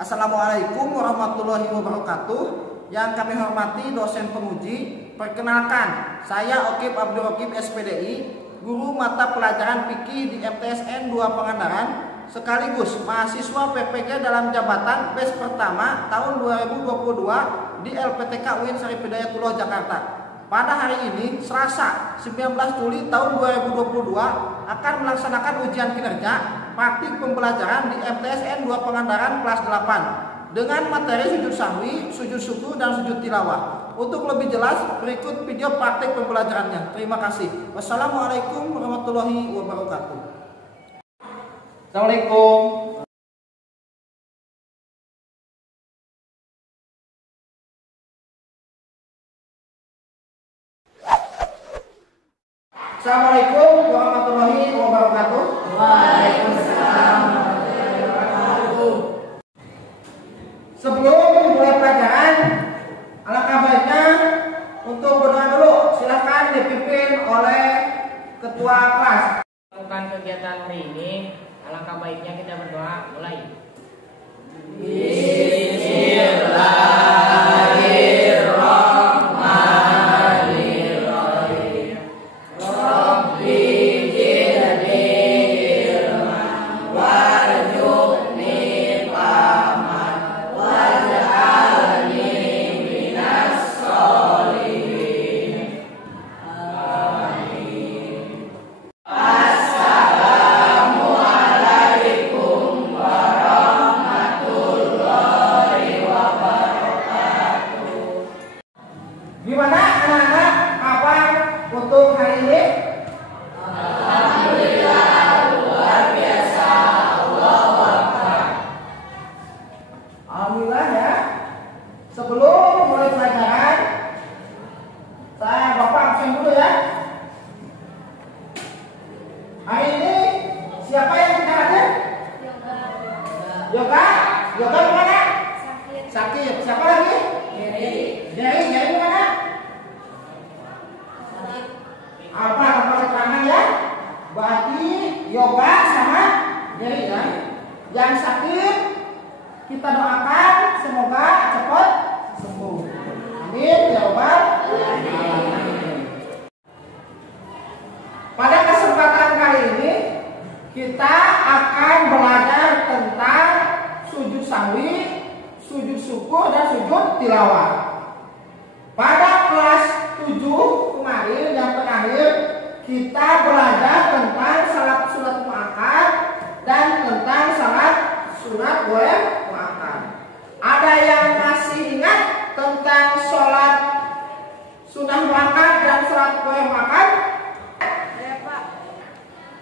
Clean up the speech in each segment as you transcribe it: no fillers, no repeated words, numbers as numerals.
Assalamualaikum warahmatullahi wabarakatuh. Yang kami hormati dosen penguji, perkenalkan saya Okip Abdul Rokib SPDI, guru mata pelajaran fikih di MTSN 2 Pangandaran, sekaligus mahasiswa PPG dalam jabatan BES pertama tahun 2022 di LPTK UIN Syarif Hidayatullah Jakarta. Pada hari ini, Selasa 19 Juli tahun 2022 akan melaksanakan ujian kinerja praktik pembelajaran di MTSN 2 Pangandaran kelas 8 dengan materi sujud sahwi, sujud syukur, dan sujud tilawah. Untuk lebih jelas, berikut video praktik pembelajarannya. Terima kasih. Wassalamualaikum warahmatullahi wabarakatuh. Assalamualaikum. Assalamualaikum warahmatullahi wabarakatuh. Waalaikumsalam warahmatullahi wabarakatuh. Sebelum mulai pelajaran, alangkah baiknya untuk berdoa dulu. Silakan dipimpin oleh ketua kelas. Melakukan kegiatan hari ini, alangkah baiknya kita berdoa. Mulai. Gimana anak-anak kabar untuk hari ini? Alhamdulillah, luar biasa. Allahu Akbar. Alhamdulillah ya. Sebelum mulai pelajaran, saya Bapak absen dulu ya. Hari ini siapa yang tidak hadir? Yoga. Yoga mana? Sakit. Siapa lagi? Dari mana? Apa keterangan ya? Berarti Yoga sama Jerry ya. Yang sakit kita doakan semoga cepat sembuh. Amin ya Rabbal alamin. Pada kesempatan kali ini kita akan belajar tentang sujud sahwi, sujud syukur, dan sujud tilawah. Pada kelas 7 kemarin yang terakhir kita belajar tentang salat sunat muakkad dan tentang salat sunat ghair muakkad. Ada yang masih ingat tentang salat sunat muakkad dan salat ghair muakkad? Ya Pak,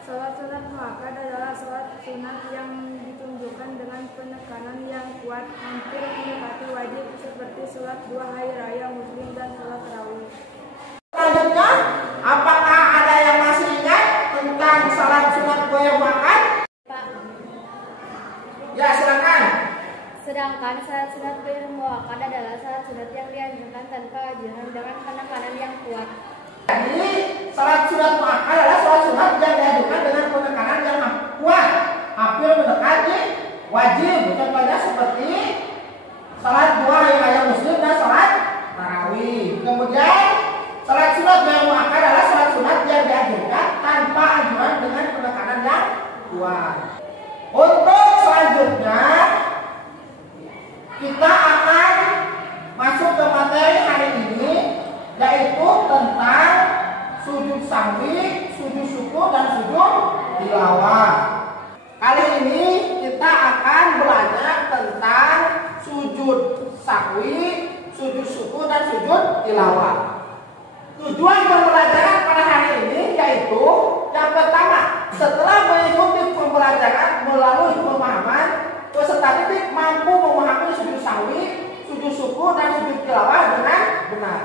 salat sunat muakkad adalah salat sunat yang ditunjukkan dengan penekanan yang kuat, hampir mendekati wajib seperti salat 2 hari raya muslim dan salat tarawih. Selanjutnya, apakah ada yang masih ingat tentang salat sunat ghair muakkad? Pak, Ya, silakan. sedangkan salat sunat ghair muakkad adalah salat sunat yang dianjurkan tanpa ajaran dengan penekanan yang kuat. Jadi, salat sunat muakkad adalah salat sunat yang diajukan dengan penekanan yang kuat, hampir mendekati wajib. Contohnya seperti salat 2 hari raya muslim dan salat tarawih. Kemudian salat sunat ghair muakkad adalah salat sunat yang diajukan tanpa anjuran dengan penekanan yang kuat. Untuk selanjutnya kita akan masuk ke materi hari ini, yaitu tentang sujud sahwi, sujud syukur, dan sujud tilawah. Kali ini kita akan belajar tentang sujud sahwi, sujud syukur, dan sujud tilawah. Tujuan pembelajaran pada hari ini yaitu yang pertama, setelah mengikuti pembelajaran melalui pemahaman, peserta didik mampu memahami sujud sahwi, sujud syukur, dan sujud tilawah dengan benar.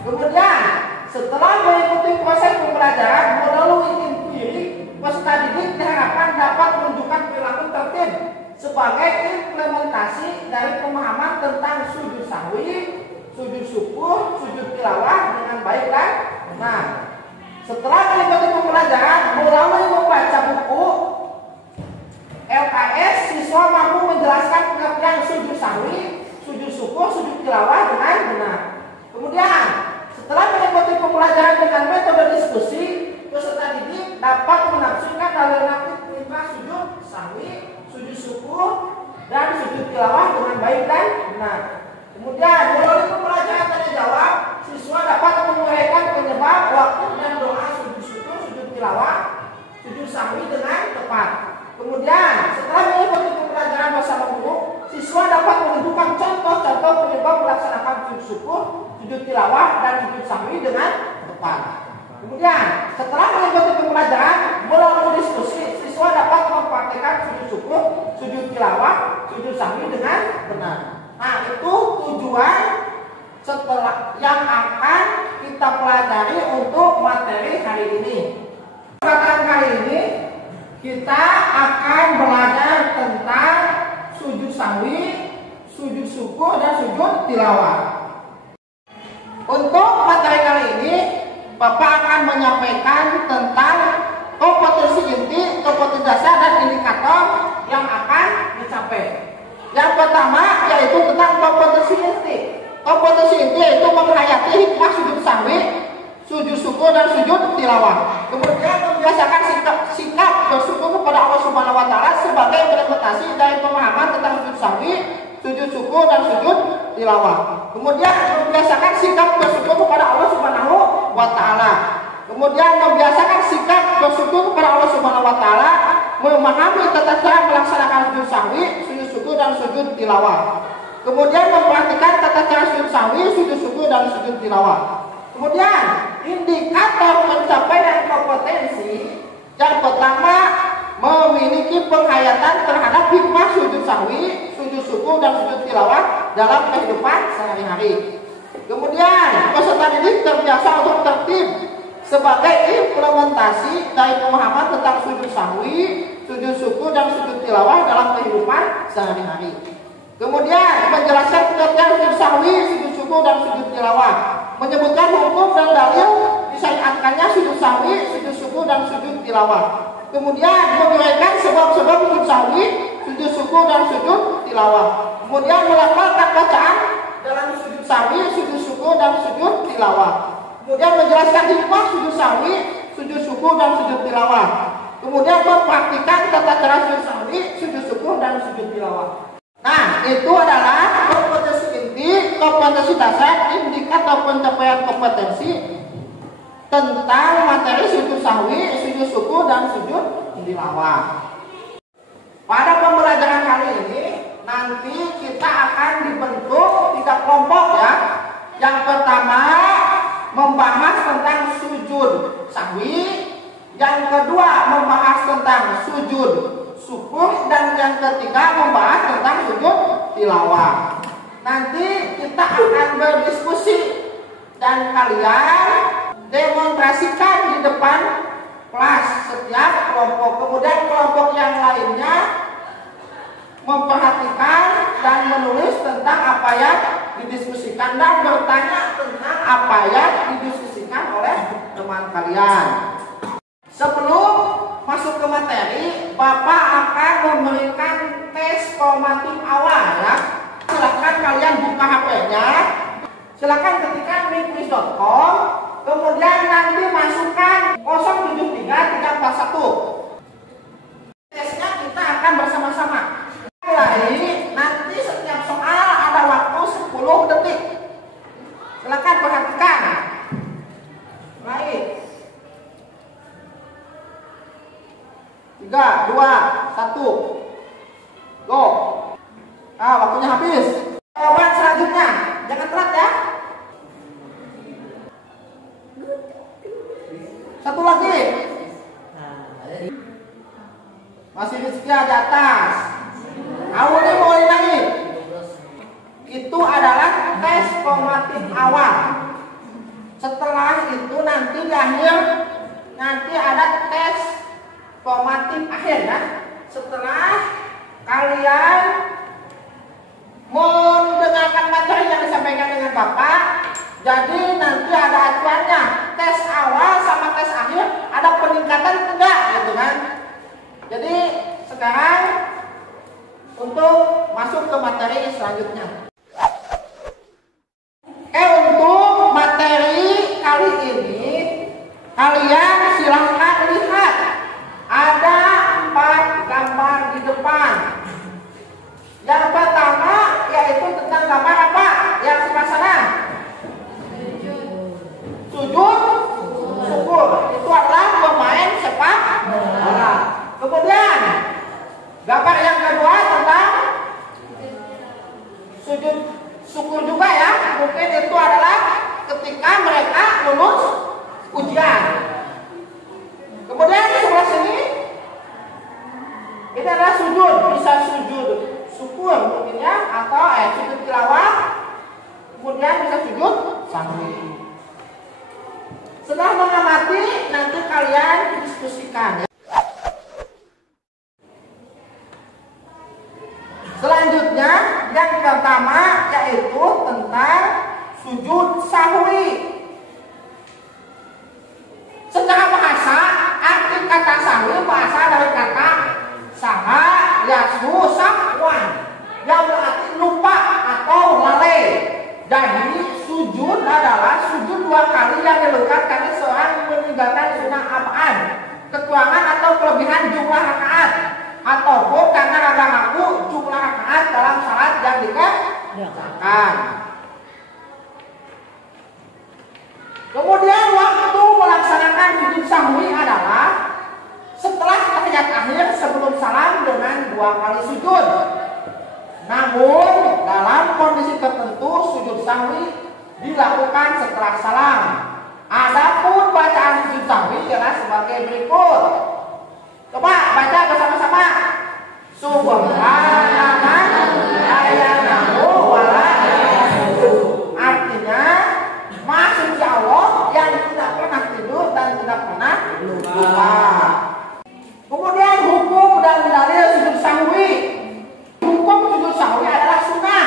Kemudian, setelah mengikuti proses pembelajaran melalui empirik, peserta didik diharapkan dapat menunjukkan perilaku tertib sebagai implementasi dari pemahaman tentang sujud sahwi, sujud syukur, sujud tilawah dengan baik dan benar. Setelah mengikuti pembelajaran melalui membaca buku, LKS siswa mampu menjelaskan pengertian sujud sahwi, sujud syukur, sujud tilawah dengan benar. Kemudian setelah mengikuti pembelajaran dengan metode diskusi, peserta didik dapat menafsirkan dalil naqli perintah sujud sahwi, sujud syukur, dan sujud tilawah dengan baik dan benar. Kemudian melalui pembelajaran tanya jawab, siswa dapat menguraikan penyebab, waktu, dan doa sujud syukur, sujud tilawah, sujud sahwi dengan tepat. Kemudian setelah mengikuti pembelajaran bersama guru, siswa dapat menunjukkan contoh-contoh penyebab melaksanakan sujud syukur, sujud tilawah, dan sujud sahwi dengan tepat. Kemudian setelah mengikuti pembelajaran melalui diskusi, siswa dapat mempraktikkan sujud syukur, sujud tilawah, sujud sahwi dengan benar. Nah, itu tujuan setelah yang akan kita pelajari untuk materi hari ini. Kesempatan kali ini kita akan belajar tentang sujud sahwi, sujud syukur, dan sujud tilawah. Untuk materi kali ini, Bapak akan menyampaikan tentang kompetensi inti, kompetensi dasar, dan indikator yang akan dicapai. Yang pertama yaitu tentang kompetensi inti. Kompetensi inti yaitu menghayati hikmah sujud sahwi, sujud syukur, dan sujud tilawah. Kemudian membiasakan sikap bersyukur kepada Allah Subhanahu wa taala sebagai implementasi dari pemahaman tentang sujud sahwi, sujud syukur, dan sujud tilawah. Kemudian membiasakan sikap bersyukur kepada Allah Subhanahu wa taala. Kemudian membiasakan sikap bersyukur kepada Allah Subhanahu wa taala, memahami tata cara melaksanakan sujud sahwi, sujud syukur, dan sujud tilawah. Kemudian mempraktikkan tata cara sujud sahwi, sujud syukur, dan sujud tilawah. Kemudian indikator pencapaian kompetensi yang pertama memiliki penghayatan terhadap hikmah sujud sahwi, sujud syukur, dan sujud tilawah dalam kehidupan sehari-hari. Kemudian peserta didik terbiasa untuk tertib sebagai implementasi dari pemahaman tentang sujud sahwi, sujud syukur, dan sujud tilawah dalam kehidupan sehari-hari. Kemudian menjelaskan pengertian sujud sahwi, sujud syukur, dan sujud tilawah, menyebutkan hukum dan dalil disyariatkannya sujud sahwi, sujud syukur, dan sujud tilawah. Kemudian menguraikan sebab-sebab sujud sahwi, sujud syukur, dan sujud tilawah. Kemudian melafalkan bacaan dalam sujud sahwi, sujud syukur, dan sujud tilawah. Kemudian menjelaskan hikmah sujud sahwi, sujud syukur, dan sujud tilawah. Kemudian mempraktikkan tata cara sujud sahwi, sujud syukur, dan sujud tilawah. Nah, itu adalah kompetensi inti, kompetensi dasar, indikator pencapaian kompetensi tentang materi sujud sahwi, sujud syukur, dan sujud tilawah. Pada pembelajaran kali ini nanti kita akan dibentuk 3 kelompok ya. Yang pertama membahas tentang sujud sahwi, yang kedua membahas tentang sujud syukur, dan yang ketiga membahas tentang sujud tilawah. Nanti kita akan berdiskusi dan kalian demonstrasikan di depan kelas setiap kelompok. Kemudian kelompok yang lainnya memperhatikan dan menulis tentang apa yang didiskusikan dan bertanya tentang apa yang didiskusikan oleh teman kalian. Sebelum masuk ke materi, Bapak akan memberikan tes formatif awal ya. Silahkan kalian buka HP-nya. Silahkan ketikkan mikuis.com. Kemudian nanti masukkan 073341. Tesnya kita akan bersama-sama. Mulai nanti setiap soal ada waktu 10 detik. Silakan perhatikan. Baik. 3, 2, 1. Go. Waktunya habis. Jawaban selanjutnya. Jangan telat ya. Satu lagi. Masih Rizky di atas. Awalnya mulai lagi. Itu adalah tes formatif awal. Setelah itu nanti di akhir nanti ada tes formatif akhir ya. Setelah kalian mendengarkan materi yang disampaikan dengan Bapak, jadi nanti ada acuannya. Tes awal sama tes akhir ada peningkatan enggak gitu kan. Jadi sekarang untuk masuk ke materi selanjutnya. Untuk materi kali ini kalian silahkan lihat ada 4 gambar di depan. Yang pertama yaitu tentang gambar apa? Yang sebelah sana. Sujud syukur. Itu adalah pemain sepak bola. Kemudian gambar yang kedua tentang sujud syukur juga ya. Mungkin itu adalah ketika mereka lulus ujian. Kemudian di sebelah sini ini adalah sujud, bisa sujud syukur mungkin ya, atau sujud tilawah. Kemudian bisa sujud sahwi. Setelah mengamati nanti kalian diskusikan ya. Selanjutnya yang pertama yaitu tentang sujud sahwi. Secara bahasa arti kata sahwi bahasa dari kata saha yashu sahwan yang berarti lupa atau lalai. Jadi sujud adalah sujud 2 kali yang dilakukan karena seorang meninggalkan sunnah apaan, kekurangan atau kelebihan jumlah rakaat, ataupun karena ragu jumlah rakaat dalam salat yang dikerjakan. Kemudian waktu melaksanakan sujud sahwi adalah setelah tahiyat akhir sebelum salam dengan 2 kali sujud. Namun dalam kondisi tertentu sujud sahwi dilakukan setelah salam. Adapun bacaan sujud sahwi ialah sebagai berikut. Coba baca bersama-sama. Subhanallah ayanahu wala yasudu. Artinya Maha Suci Allah yang tidak pernah tidur dan tidak pernah lupa. Kemudian hukum dan dalil sujud sahwi. Hukum sujud sahwi adalah sunnah,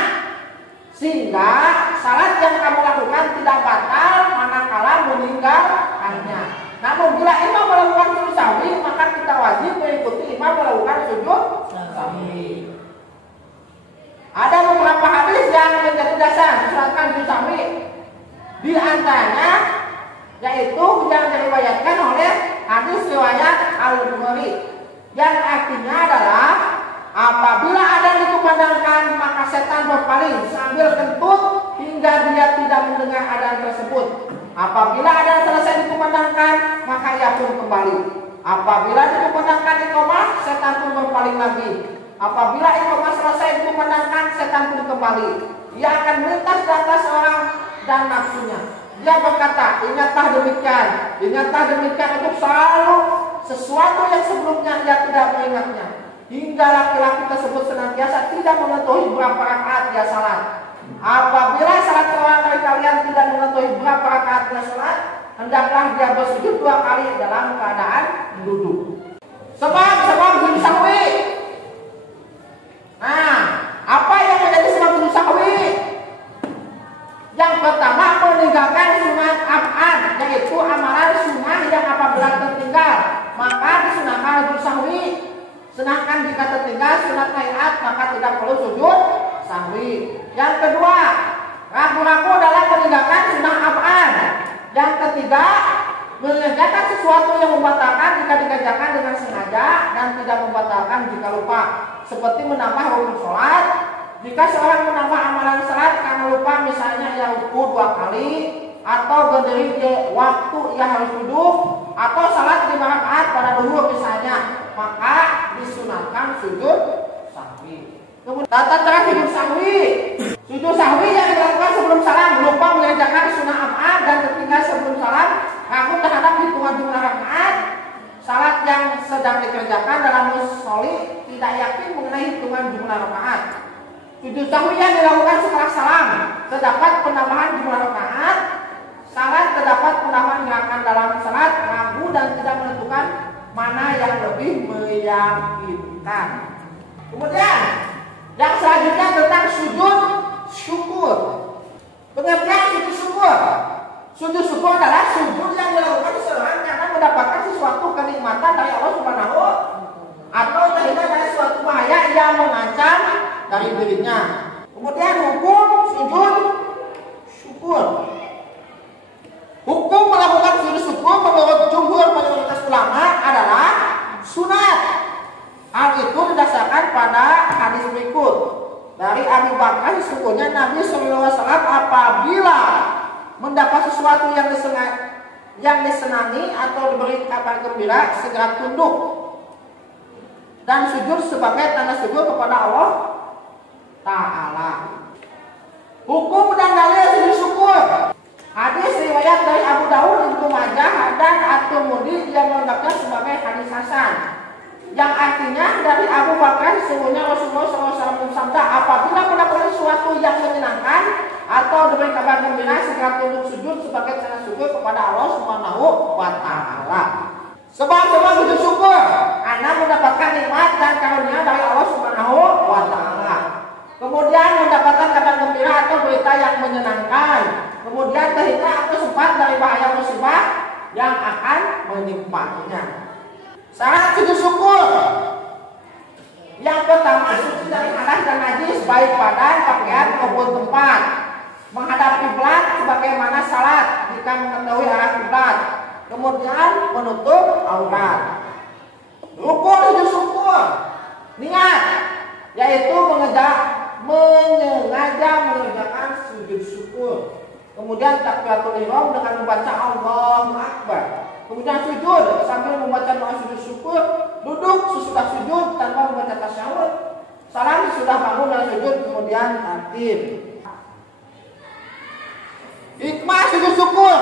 sehingga salat yang kamu lakukan tidak batal manakala meninggalkannya. Namun bila imam melakukan sujud sahwi, maka kita wajib mengikuti imam melakukan sujud sahwi. Ada beberapa hadis yang menjadi dasar misalkan sujud sahwi. Di antaranya yaitu yang diriwayatkan oleh hadis riwayat Al-Bukhari yang artinya adalah apabila ada dikumandangkan maka setan berpaling sambil kentut hingga dia tidak mendengar adzan tersebut. Apabila adzan selesai dikumandangkan maka ia pun kembali. Apabila dikumandangkan iqamah setan pun berpaling lagi. Apabila iqamah selesai dikumandangkan setan pun kembali. Ia akan melintas di atas orang dan nafsunya. Dia berkata, ingatlah demikian untuk selalu sesuatu yang sebelumnya ia tidak mengingatnya. Hingga laki-laki tersebut senantiasa tidak mengetahui berapa rakaat dia salat. Apabila salat seorang dari kalian tidak mengetahui berapa rakaat dia salat, hendaklah dia bersujud 2 kali dalam keadaan duduk. Sebab sujud sahwi. Nah, apa yang menjadi sebab sujud sahwi? Yang pertama meninggalkan sunat ab'ad, yaitu amalan sunnah yang apabila tertinggal maka disunahkan sujud sahwi. Sedangkan jika tertinggal sunat hayat maka tidak perlu sujud sahwi. Yang kedua, ragu-ragu dalam meninggalkan sunnah ab'ad. Yang ketiga, mengerjakan sesuatu yang membatalkan jika dikerjakan dengan sengaja dan tidak membatalkan jika lupa, seperti menambah rukun sholat. Jika seorang menambah amalan salat karena lupa, misalnya ia ruku 2 kali, atau berdiri di waktu ia harus duduk, atau salat 5 rakaat pada duhur misalnya, maka disunahkan sujud sahwi. Kemudian tata cara sujud sahwi. Sujud sahwi yang dilakukan sebelum salam, lupa mengerjakan sunnah ab'ad dan tertinggal sebelum salam, ragu terhadap hitungan jumlah rakaat. Salat yang sedang dikerjakan dalam musholi tidak yakin mengenai hitungan jumlah rakaat. Sujud sahwi yang dilakukan setelah salam, terdapat penambahan jumlah rakaat. Salat terdapat penambahan gerakan dalam salat, ragu dan tidak menentukan mana yang lebih meyakinkan. Kemudian yang selanjutnya tentang sujud syukur. Pengertian sujud syukur. Sujud syukur adalah sujud yang dilakukan seorang karena mendapatkan sesuatu kenikmatan dari Allah Subhanahu atau terhindar dari bahaya yang mengancam dari dirinya. Kemudian hukum sujud syukur. Hukum melakukan sujud syukur menurut jumhur mayoritas ulama adalah sunat. Hal itu didasarkan pada hadis berikut dari Abu Bakar. Sesungguhnya Nabi SAW apabila mendapat sesuatu yang disenangi atau diberi kabar gembira, segera tunduk dan sujud sebagai tanda syukur kepada Allah Ta'ala. Hukum dan dalil sujud syukur. Hadis riwayat dari Abu Dawud, Ibnu Majah dan At-Tirmidzi yang menganggapnya sebagai hadis hasan, yang artinya dari Abu Bakar, sesungguhnya Rasulullah SAW bersabda, apabila mendapatkan sesuatu yang menyenangkan atau diberi kabar gembira, segera tunduk sujud sebagai tanda syukur kepada Allah Subhanahu wa Ta'ala. Sebab sujud syukur karena mendapatkan nikmat dan karunia dari Allah Subhanahu wa Ta'ala. Kemudian mendapatkan kabar gembira atau berita yang menyenangkan. Kemudian terhindar atau sempat dari bahaya musibah yang akan menimpanya. Syarat sujud syukur. Yang pertama, suci dari hadas dan najis baik badan, pakaian maupun tempat. Menghadap kiblat sebagaimana salat jika mengetahui arah kiblat. Kemudian menutup aurat. Rukun sujud syukur. Niat, yaitu menyengaja mengerjakan sujud syukur. Kemudian takbiratul ihram dengan membaca Allahu Akbar. Kemudian sujud sambil membaca doa sujud syukur. Duduk sesudah sujud tanpa membaca tasyahud. Salam sesudah bangun dan sujud, kemudian tertib. Hikmah sujud syukur.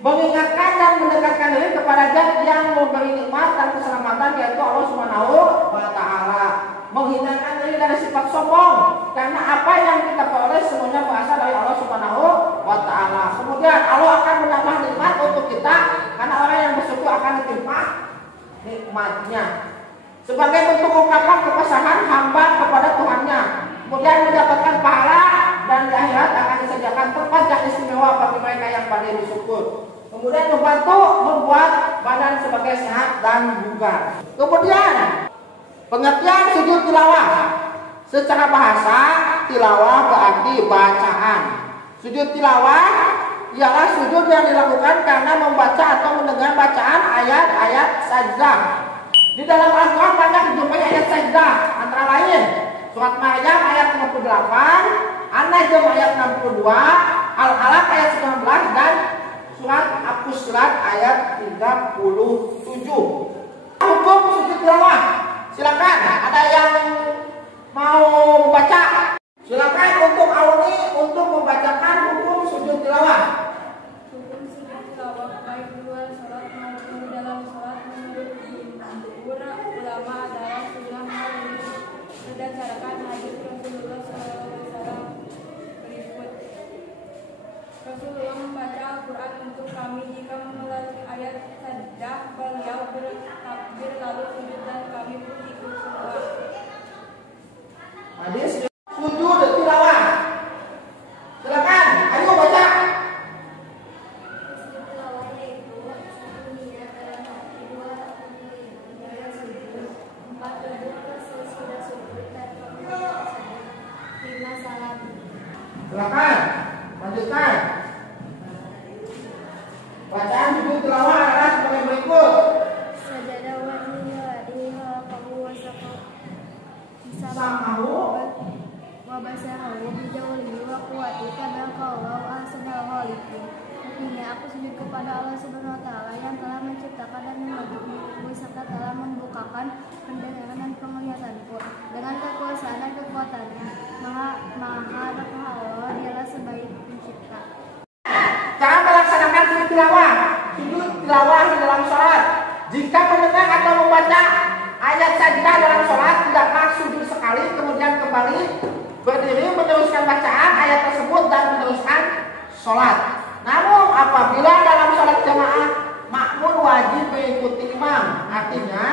Mengingatkan dan mendekatkan diri kepada Zat yang memberi nikmat dan keselamatan, yaitu Allah Subhanahu wa Ta'ala. Menghindarkan diri dari sifat sombong, karena apa yang kita peroleh semuanya berasal dari Allah Subhanahu wa Ta'ala. Kemudian Allah akan menambah nikmat untuk kita, karena orang yang bersyukur akan ditimpa nikmatnya. Sebagai bentuk ungkapan kepesanan hamba kepada Tuhannya, kemudian mendapatkan pahala dan di akhirat akan disediakan tempat yang istimewa bagi mereka yang pandai bersyukur. Kemudian membantu membuat badan sebagai sehat dan bugar. Kemudian pengertian sujud tilawah. Secara bahasa, tilawah berarti bacaan. Sujud tilawah ialah sujud yang dilakukan karena membaca atau mendengar bacaan ayat-ayat sajdah. Di dalam Al-Quran banyak dijumpai ayat sajdah, antara lain surat Maryam ayat 58, An-Najm ayat 62, Al-Alaq ayat 19, dan surat Fussilat ayat 37. Hukum sujud tilawah. Silakan, ada yang mau membaca? Silakan untuk Auni untuk membacakan hukum sujud tilawah. Hukum sujud tilawah baik di luar sholat maupun dalam sholat menurut jumhur ulama adalah sunnah hal ini berdasarkan hadis Rasulullah SAW berikut. Rasulullah membaca Al-Quran untuk kami jika melalui ayat sajdah, beliau bertakbir lalu sujud dan kami pun ikut semua. Hadis sujud tilawah. Silakan, ayo baca. Sujud tilawah yaitu satu niat dalam hati, dua dalam sujud, empat duduk sesudah sujud, dan lima salam. Silakan, lanjutkan. Bacaan sujud tilawah adalah sebagai berikut. Sajadah wa niyadiha qabu wa Samahu wa basahu bijawli wa quwwati tabarakallahu ahsanul khaliqin. Artinya, aku sujud kepada Allah Subhanahu wa Ta'ala yang telah menciptakan dan membentuk milikku serta telah membukakan pendengaran dan penglihatanku dengan kekuasaan dan kekuatannya. Maha Allah, dialah sebaik pencipta. Cara melaksanakan sujud tilawah. Sujud tilawah di dalam sholat. Jika mendengar atau membaca ayat sajdah dalam sholat, tidaklah sujud sekali kemudian kembali berdiri meneruskan bacaan ayat tersebut dan meneruskan sholat. Namun apabila dalam sholat jamaah, makmum wajib mengikuti imam. Artinya,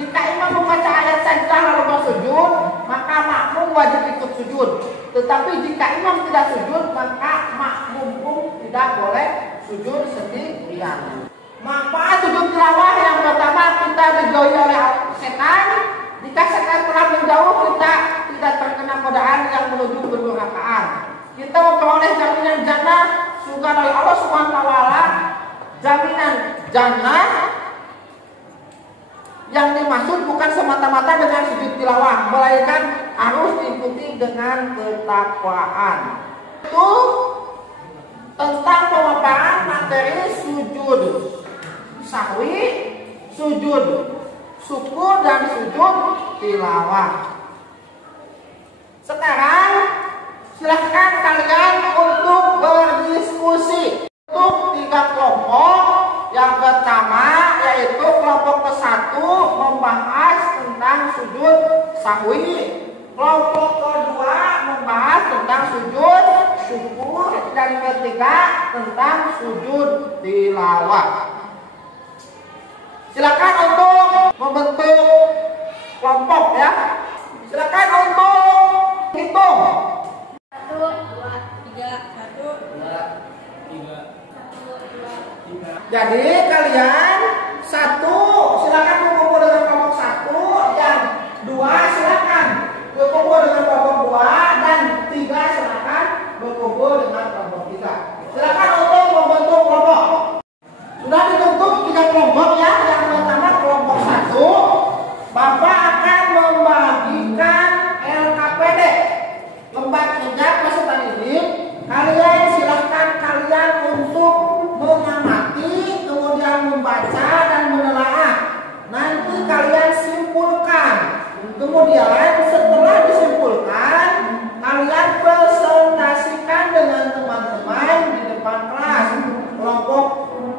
jika imam membaca ayat sajdah lalu bersujud, maka makmum wajib ikut sujud. Tetapi jika imam tidak sujud, maka makmum pun tidak boleh sujud sendirian. Manfaat sujud tilawah yang pertama, kita dijauhi oleh setan. Jika setan telah menjauh, kita tidak terkena godaan yang menuju kedurhakaan. Kita memperoleh jaminan jannah surga dari Allah Subhanahu wa taala. Jaminan jannah yang dimaksud bukan semata-mata dengan sujud tilawah, melainkan harus diikuti dengan ketakwaan. Itu tentang pemaparan materi sujud sahwi, sujud syukur, dan sujud tilawah. Sekarang silahkan kalian untuk berdiskusi untuk 3 kelompok. Yang pertama yaitu kelompok ke-1 membahas tentang sujud sahwi, kelompok kedua membahas tentang sujud syukur, dan ketiga tentang sujud tilawah. Silakan untuk membentuk kelompok ya. Silakan untuk hitung. 1, 2, 3, 1, 2, 3. Jadi kalian 1 silakan berkumpul dengan kelompok 1, yang 2 silakan berkumpul dengan kelompok 2, dan 3 silakan berkumpul dengan kelompok 3. Silakan untuk membentuk kelompok. Sudah dibentuk 3 kelompok ya. Yang pertama kelompok 1, Bapak akan membagikan LKPD, lembar kerja peserta didik. Kalian silakan kalian untuk mengamati, kemudian membaca dan menelaah. Nanti kalian simpulkan. Kemudian setelah disimpulkan, kalian presentasikan dengan teman-teman di depan kelas. Kelompok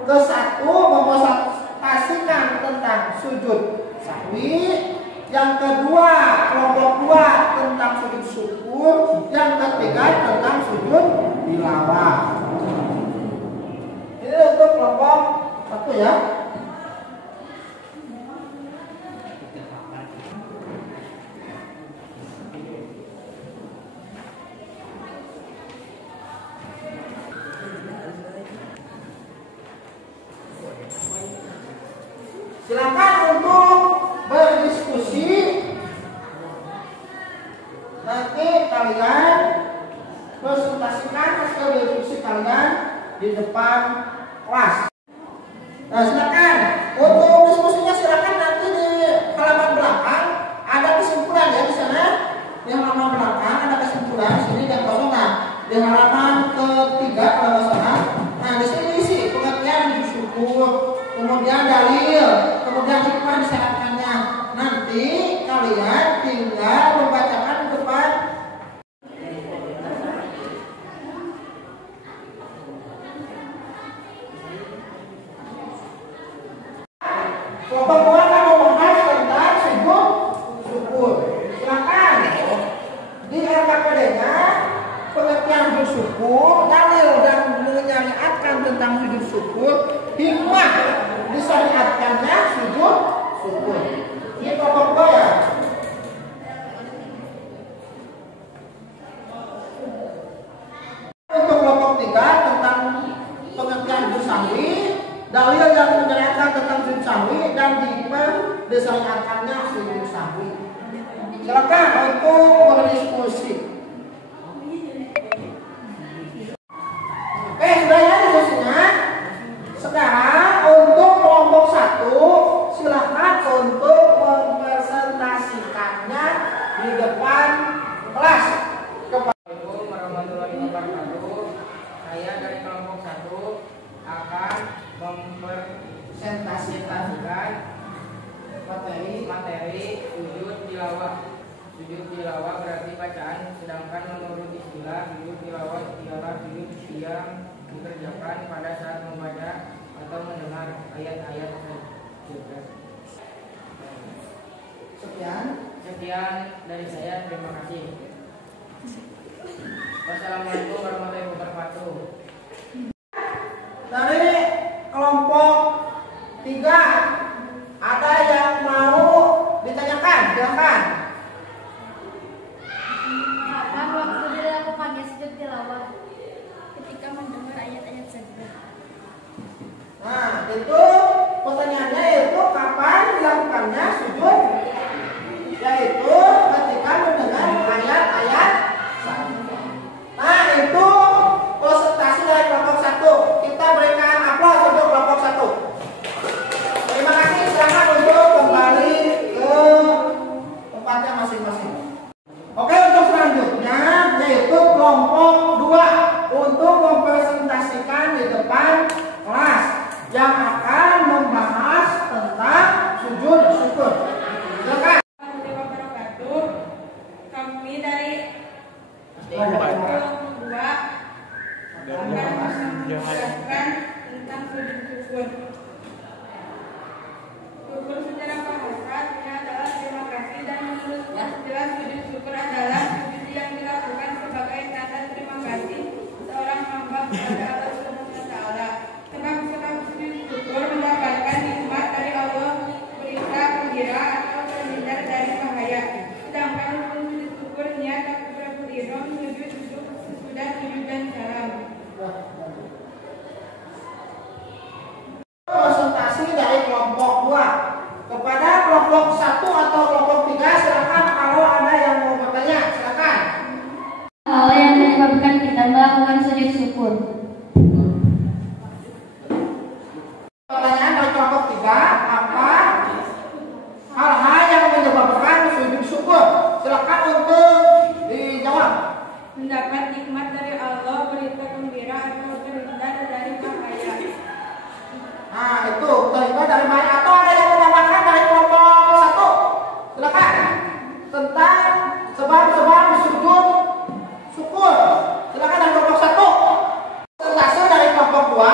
ke-1 mempresentasikan tentang sujud sahwi, yang kedua kelompok 2 tentang sujud syukur, yang ketiga tentang sujud tilawah. Ini untuk kelompok 1 ya. Silakan untuk berdiskusi. Nanti kalian presentasikan hasil diskusi kalian di depan kelas. Nah, silakan untuk diskusinya, silakan nanti di halaman belakang ada kesimpulan ya di sana. Di halaman belakang ada kesimpulan, di sini yang kosong. Nah, di halaman ketiga kalau sana. Nah, di sini isi pengertian syukur, kemudian dalil, kemudian hikmah disyaratkannya. Nanti kalian tinggal membacakan di depan. Kelompok 2 akan membahas tentang sujud syukur. Silakan di LKPD-nya pengertian sujud syukur, dalil dan menyariatkan tentang sujud syukur, hikmah disyariatkannya sujud syukur. Ini kelompok 2 ya. Untuk kelompok 3 tentang pengertian sujud sahwi, dalil yang menyariatkan tentang sujud sahwi, dan hikmah disyariatkannya sujud sahwi. Silakan untuk berdiskusi. Oke, sudah ya diskusinya. Sekarang untuk kelompok 1, silakan untuk mempresentasikannya di depan kelas. Assalamualaikum warahmatullahi wabarakatuh. Saya dari kelompok 1 akan mempresentasikan materi sujud tilawah. Sujud tilawah berarti bacaan, sedangkan menurut istilah sujud tilawah ialah sujud yang dikerjakan pada saat membaca atau mendengar ayat-ayat juga. Sekian dari saya, terima kasih. Wassalamualaikum warahmatullahi wabarakatuh. Dari kelompok 3 ada yang mau ditanyakan? Silakan. Kapan waktu dilakukannya sujud tilawah? Ketika mendengar ayat-ayat sajdah. Nah, itu pertanyaannya itu kapan dilakukannya sujud kepada Allah Subhanahu wa taala. Sebab sujud syukur mendapatkan nikmat dari Allah berita gembira atau terhindar dari bahaya. Sedangkan untuk sujud syukur niat takbiratul ihram sujud duduk sesudah sujud dan salam. Presentasi dari kelompok 2 kepada kelompok 1 atau kelompok 3, silakan kalau ada yang mau bertanya, silakan. Hal yang menyebabkan kita melakukan sujud syukur. Pertanyaan dari kelompok 3, apa hal-hal yang menyebabkan sujud syukur? Silakan untuk dijawab. Mendapat nikmat dari Allah, berita gembira atau terhindar dari bahaya. Nah, itu terhindar dari bahaya. Atau ada yang menambahkan dari kelompok 1? Silakan. Tentang sebab-sebab sujud syukur. Silakan dari kelompok 1. Presentasi dari kelompok 2.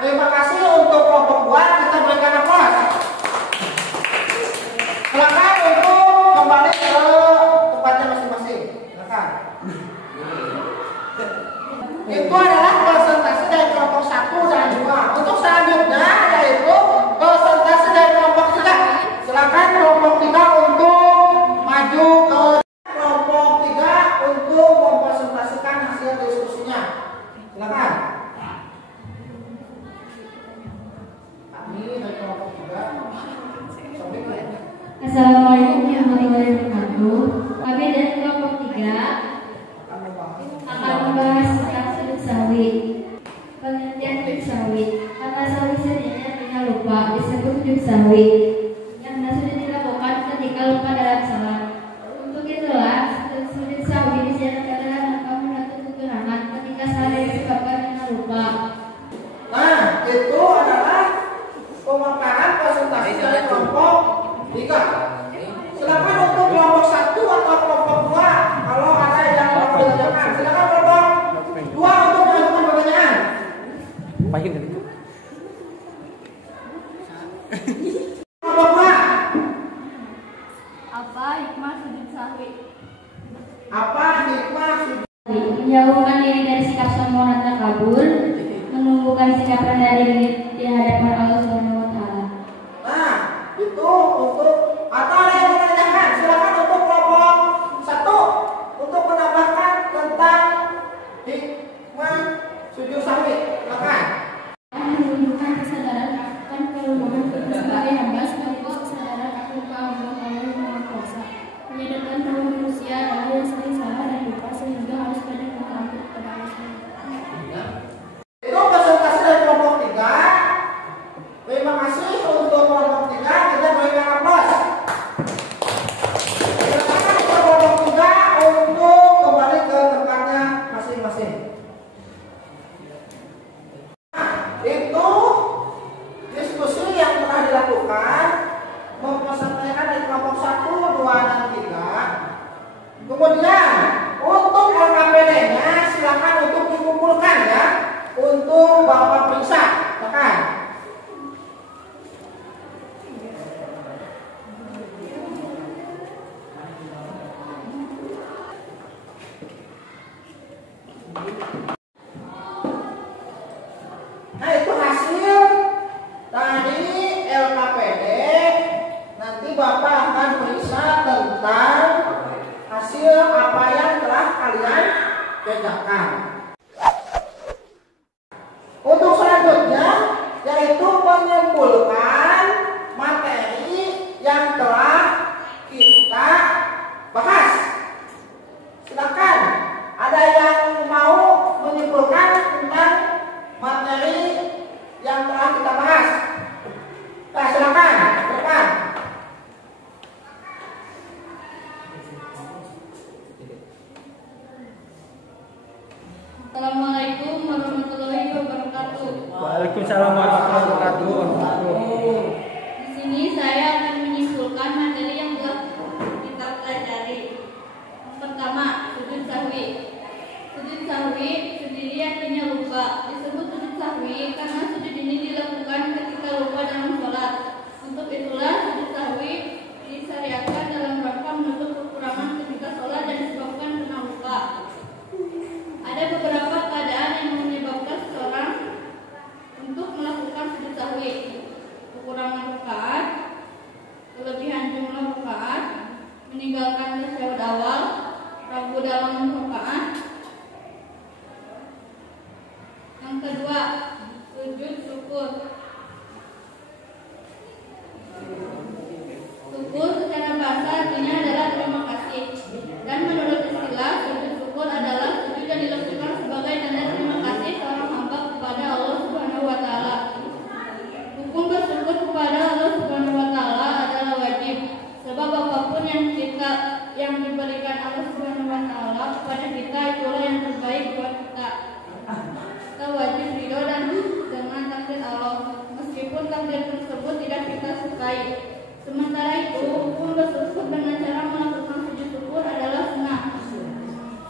Terima kasih untuk kelompok 2, kita berikan aplaus. Silakan untuk kembali ke tempatnya masing-masing. Silakan. Itu adalah presentasi dari kelompok 1 dan 2. Untuk selanjutnya yaitu presentasi dari kelompok 3. Silakan kelompok 3 untuk maju ke kelompok 3 untuk mempresentasikan hasil diskusinya. Silakan. Kami dari kelompok 3. Assalamualaikum warahmatullahi wabarakatuh. Kami dari kelompok 3 akan membahas tentang sujud sahwi. Pengertian sujud sahwi. Kata sahwi sendiri artinya lupa, disebut sujud sahwi. Yang sujud dilakukan ketika lupa dalam salat. Untuk itulah sujud sahwi disyaratkan adalah engkau menutup kekurangan ketika salat disebabkan karena lupa. Nah, itu adalah pemaparan presentasi dari kelompok 3. Silakan untuk kelompok 1 atau kelompok 2 kalau ada yang mau bertanyakan. Silakan kelompok 2 untuk mengajukan pertanyaan. Kelompok 2. Apa hikmah sujud sahwi? Apa hikmah sujud? Menjauhkan diri dari sikap sombong dan takabur, menumbuhkan sikap rendah diri di hadapan Allah Subhanahu wa taala. Nah, itu untuk atau ada yang menanyakan. Silakan untuk kelompok 1 untuk menambahkan tentang hikmah sujud sahwi. Silakan. Menunjukkan kesadaran akan kelemahan kita sebagai hamba, sekaligus kesadaran akan keagungan Allah yang Maha Kuasa. Menyadarkan bahwa manusia adalah yang sering salah dan lupa, sehingga harus banyak minta ampun kepada Allah SWT. Itu presentasi dari kelompok 3. Terima kasih untuk kelompok 3. Kita berikan aplaus. Silakan untuk kelompok 3 untuk kembali ke tempatnya masing-masing. Itu diskusi yang telah dilakukan mempresentasikan dari kelompok 1, 2, dan 3. Kemudian untuk LKPD-nya silakan untuk dikumpulkan ya untuk Bapak periksa. Silakan. Nah, itu hasil dari LKPD. Nanti Bapak akan periksa tentang hasil apa yang telah kalian kerjakan. Untuk selanjutnya yaitu menyimpulkan materi yang telah kita bahas. Silakan, ada yang mau menyimpulkan tentang materi yang telah kita bahas? Nah, silakan. Assalamualaikum warahmatullahi wabarakatuh. Waalaikumsalam warahmatullahi wabarakatuh. Di sini saya akan menyimpulkan materi yang telah kita pelajari. Yang pertama, sujud sahwi. Sujud sahwi sendiri artinya lupa. Disebut sujud sahwi karena sujud ini dilakukan ketika lupa dalam sholat. Untuk itulah sujud sahwi disyariatkan dalam rangka menutup kekurangan ketika sholat dan disebabkan karena lupa. Ada beberapa keadaan yang menyebabkan Yang kedua, sujud syukur. Syukur secara bahasa artinya adalah terima kasih. Dan menurut istilah, sujud syukur adalah sujud yang dilakukan sebagai tanda terima kasih seorang hamba kepada Allah Subhanahu wa taala. Hukum bersyukur kepada Allah Subhanahu wa taala adalah wajib. Sebab apapun yang diberikan Allah Subhanahu wa taala kepada kita itulah yang terbaik buat kita. Kita wajib ridho dan dengan takdir Allah, meskipun takdir tersebut tidak kita sukai. Sementara itu, hukum bersyukur dengan cara melakukan sujud syukur adalah sunnah.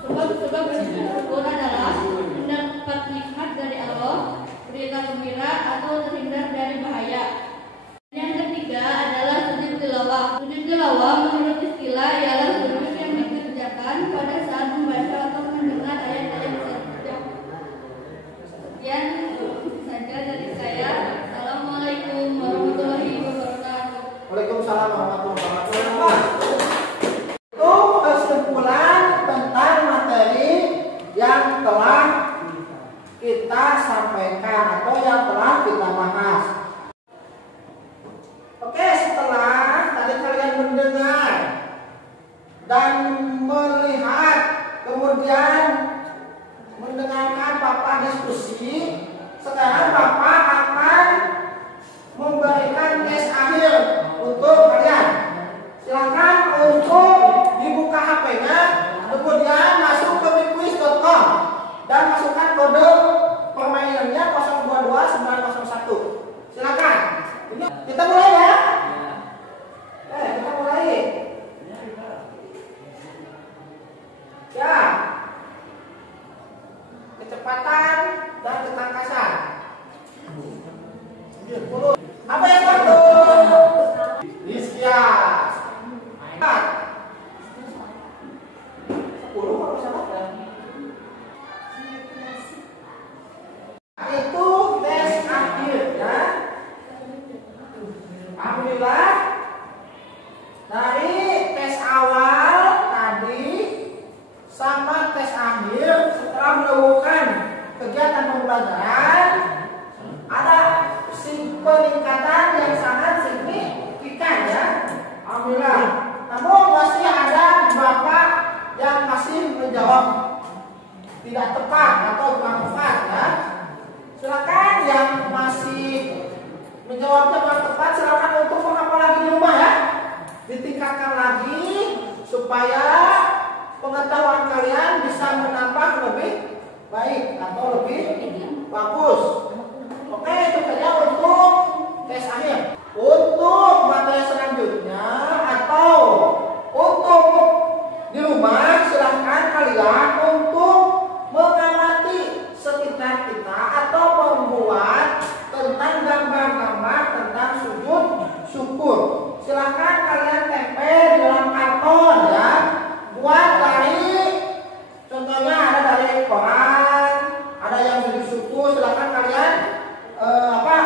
Sebab sujud syukur adalah mendapat nikmat dari Allah, berita gembira atau terhindar dari bahaya. Yang ketiga adalah sujud tilawah. Sujud tilawah menurut istilah ialah sujud yang dikerjakan pada saat membaca atau mendengar ayat-ayat saja. Sekian saja dari saya. Assalamualaikum warahmatullahi wabarakatuh. Waalaikumsalam warahmatullahi wabarakatuh. Itu kesimpulan tentang materi yang telah kita sampaikan atau yang telah kita bahas. Oke, setelah tadi kalian mendengar dan melihat, kemudian mendengarkan Bapak diskusi, sekarang Bapak akan memberikan tes akhir untuk kalian. Silakan untuk dibuka HP-nya, kemudian masuk ke quiz.com dan masukkan kode permainannya 022901. Silakan. Ini kita mulai ya. Kita mulai. Ya. Kecepatan dan ketangkasan. Apa yang satu? Rizkia. 10 kalau salah. Itu tes akhir ya. Alhamdulillah dari tes awal tadi sama tes akhir setelah melakukan kegiatan pembelajaran ada peningkatan yang sangat signifikan ya. Alhamdulillah. Namun masih ada beberapa yang masih menjawab tidak tepat atau kurang tepat ya. Silakan yang masih menjawabnya kurang tepat silakan untuk menghafal lagi di rumah ya. Ditingkatkan lagi supaya pengetahuan kalian bisa menambah lebih baik atau lebih bagus. Oke, itu saja untuk tes akhir. Untuk materi selanjutnya atau untuk di rumah silahkan kalian untuk mengamati sekitar kita atau membuat tentang gambar-gambar tentang sujud syukur. Silahkan kalian tempel di dalam karton ya. Buat dari contohnya ada dari koran, ada yang sujud syukur, silahkan kalian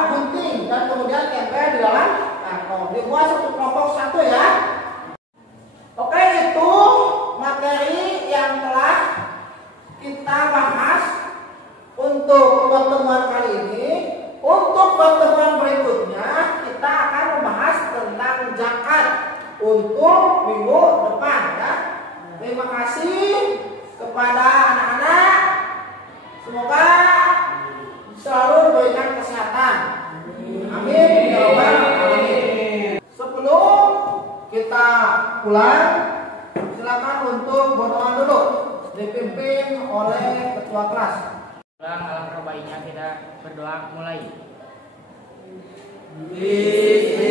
gunting dan kemudian tempel di dalam karton. Dibuat satu kelompok satu ya. Oke, itu materi yang telah kita bahas untuk pertemuan kali ini. Untuk pertemuan berikutnya kita akan membahas tentang zakat untuk minggu depan ya. Terima kasih kepada anak-anak. Semoga selalu diberikan kesehatan. Amin ya rabbal alamin. Sebelum kita pulang, silakan untuk berdoa dulu dipimpin oleh ketua kelas. Alangkah baiknya kita berdoa mulai. Bismillah.